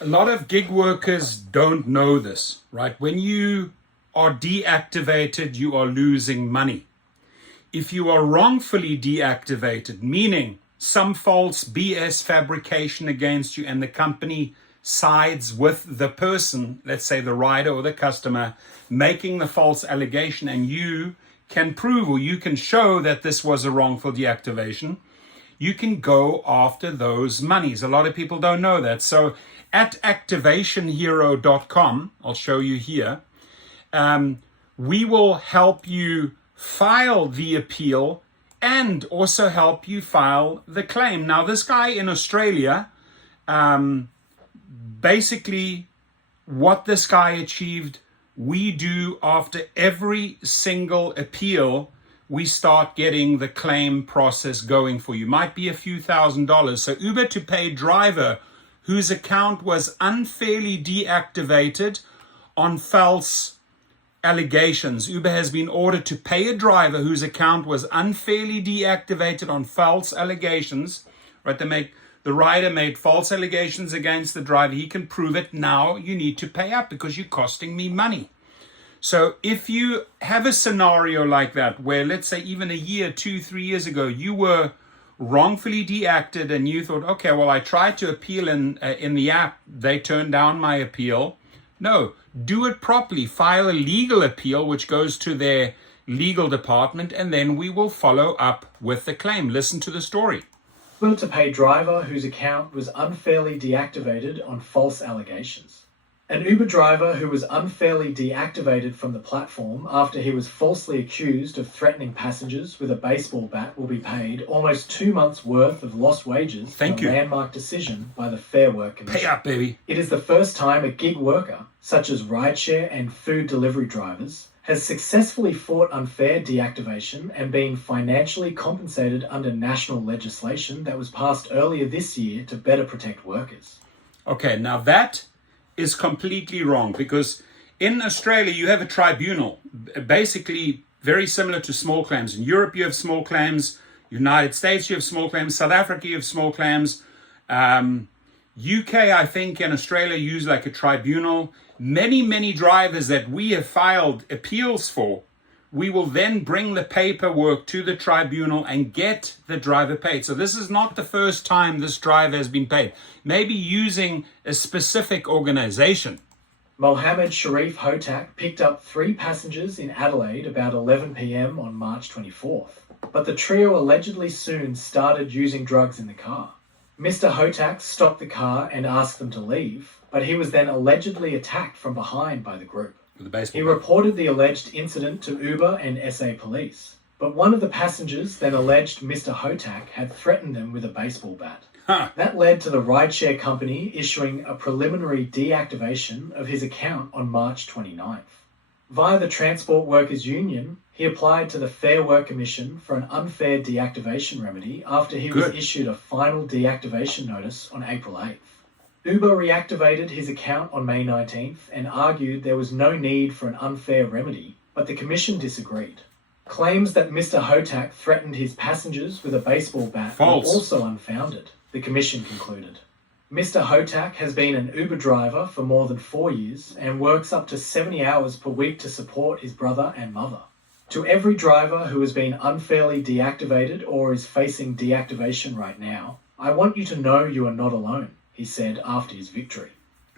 A lot of gig workers don't know this, right? When you are deactivated, you are losing money. If you are wrongfully deactivated, meaning some false BS fabrication against you and the company sides with the person, let's say the rider or the customer, making the false allegation, and you can prove or you can show that this was a wrongful deactivation, you can go after those monies. A lot of people don't know that. So at activationhero.com, I'll show you here, we will help you file the appeal and also help you file the claim. Now, this guy in Australia, basically what this guy achieved, we do after every single appeal, we start getting the claim process going for you. Might be a few $1,000s. So Uber to pay driver whose account was unfairly deactivated on false allegations. Uber has been ordered to pay a driver whose account was unfairly deactivated on false allegations. Right? The rider made false allegations against the driver. He can prove it. Now you need to pay up because you're costing me money. So if you have a scenario like that, where let's say even a year, 2, 3 years ago, you were wrongfully deactivated and you thought, okay, well, I tried to appeal in the app, they turned down my appeal. No, do it properly. File a legal appeal, which goes to their legal department, and then we will follow up with the claim. Listen to the story. Will to pay driver whose account was unfairly deactivated on false allegations. An Uber driver who was unfairly deactivated from the platform after he was falsely accused of threatening passengers with a baseball bat will be paid almost 2 months' worth of lost wages for a landmark decision by the Fair Work Commission. Pay up, baby. It is the first time a gig worker, such as rideshare and food delivery drivers, has successfully fought unfair deactivation and been financially compensated under national legislation that was passed earlier this year to better protect workers. Okay, now that is completely wrong, because in Australia you have a tribunal, basically very similar to small claims. In Europe you have small claims, United States you have small claims, South Africa you have small claims, UK I think and Australia use like a tribunal. Many drivers that we have filed appeals for, we will then bring the paperwork to the tribunal and get the driver paid. So this is not the first time this driver has been paid. Maybe using a specific organization. Mohammed Sharif Hotak picked up 3 passengers in Adelaide about 11 p.m. on March 24th, but the trio allegedly soon started using drugs in the car. Mr. Hotak stopped the car and asked them to leave, but he was then allegedly attacked from behind by the group. He reported the alleged incident to Uber and SA police, but one of the passengers then alleged Mr. Hotak had threatened them with a baseball bat. That led to the rideshare company issuing a preliminary deactivation of his account on March 29th. Via the Transport Workers Union, he applied to the Fair Work Commission for an unfair deactivation remedy after he was issued a final deactivation notice on April 8th. Uber reactivated his account on May 19th and argued there was no need for an unfair remedy, but the Commission disagreed. Claims that Mr. Hotak threatened his passengers with a baseball bat were also unfounded, the Commission concluded. Mr. Hotak has been an Uber driver for more than 4 years and works up to 70 hours per week to support his brother and mother. To every driver who has been unfairly deactivated or is facing deactivation right now, I want you to know you are not alone, he said after his victory.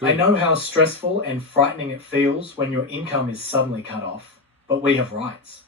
I know how stressful and frightening it feels when your income is suddenly cut off, but we have rights.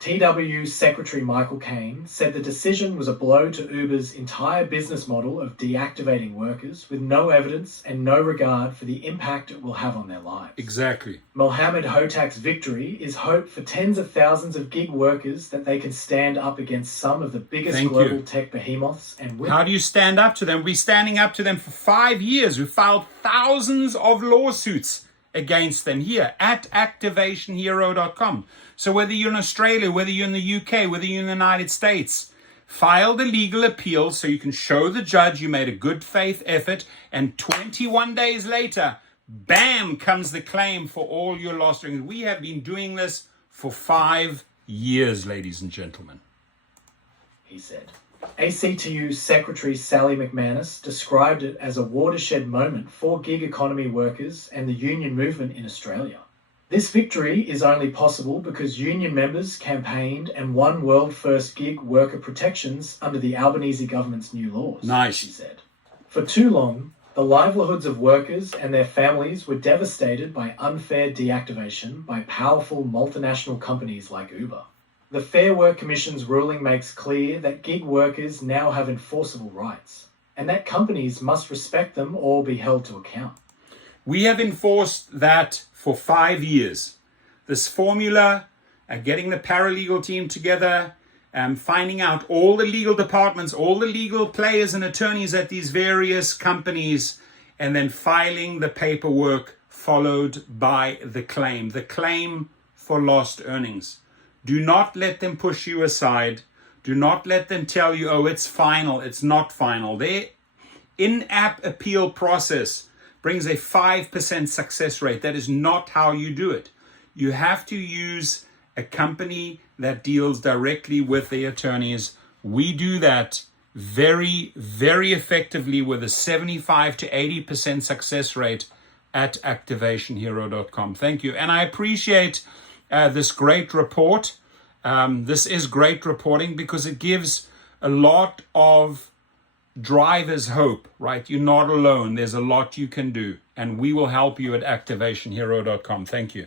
TW Secretary Michael Caine said the decision was a blow to Uber's entire business model of deactivating workers with no evidence and no regard for the impact it will have on their lives. Exactly. Mohammed Hotak's victory is hope for tens of thousands of gig workers that they can stand up against some of the biggest global tech behemoths and win. How do you stand up to them? We're standing up to them for 5 years. We filed thousands of lawsuits against them here at activationhero.com. So whether you're in Australia, whether you're in the UK, whether you're in the United States, file the legal appeal so you can show the judge you made a good faith effort, and 21 days later, bam, comes the claim for all your lost earnings. We have been doing this for 5 years, ladies and gentlemen. He said. ACTU Secretary Sally McManus described it as a watershed moment for gig economy workers and the union movement in Australia. This victory is only possible because union members campaigned and won world-first gig worker protections under the Albanese government's new laws, Nice. she said. For too long, the livelihoods of workers and their families were devastated by unfair deactivation by powerful multinational companies like Uber. The Fair Work Commission's ruling makes clear that gig workers now have enforceable rights, and that companies must respect them or be held to account. We have enforced that for 5 years. This formula, getting the paralegal team together, finding out all the legal departments, all the legal players and attorneys at these various companies, and then filing the paperwork followed by the claim for lost earnings. Do not let them push you aside. Do not let them tell you, oh, it's final. It's not final. Their in-app appeal process brings a 5% success rate. That is not how you do it. You have to use a company that deals directly with the attorneys. We do that very, very effectively with a 75 to 80% success rate at activationhero.com. Thank you. And I appreciate this great report. This is great reporting because it gives a lot of drivers hope, right? You're not alone. There's a lot you can do. And we will help you at activationhero.com. Thank you.